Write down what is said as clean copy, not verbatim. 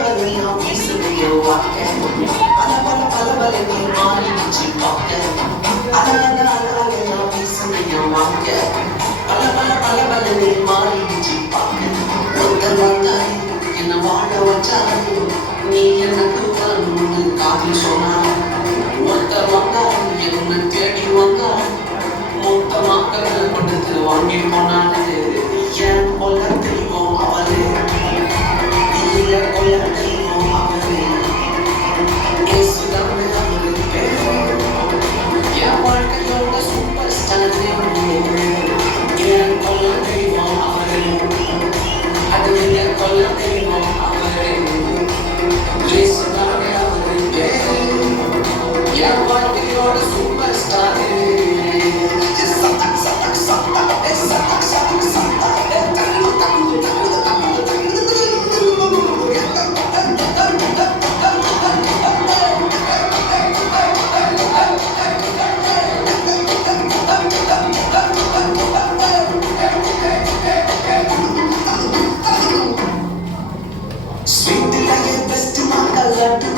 எல்லாம் வீசுதையோ வாக்க பல பல பல பல நீ மாறிடுச்சு பார்க்க எல்லாம் வீசுதையோ வாக்க பல பல பல பல நீ மாறிடுச்சு பார்க்க ஒருத்தர் வந்தாய் என்ன வாழ வச்சாய் நீ எனக்கு வரணும்னு காதில் சொன்னாய் ஒருத்தர் வந்தாய் என்ன தேடி வந்தாய் மொத்தமாக கொடுத்து வாங்கி போனானே என் கொல்ல தெய்வம் அவளே இல்ல கொல்ல தெய்வம் அவளே இயேசுதானே அவரு பேரு என் வாழ்க்கையோட சூப்பர் ஸ்டார் என் கொல்ல தெய்வம் அவளே அது என் கொல்ல தெய்வம் அவளே இயேசுதானே அவரு பேரு என் வாழ்க்கையோட super star Sweet like a best man,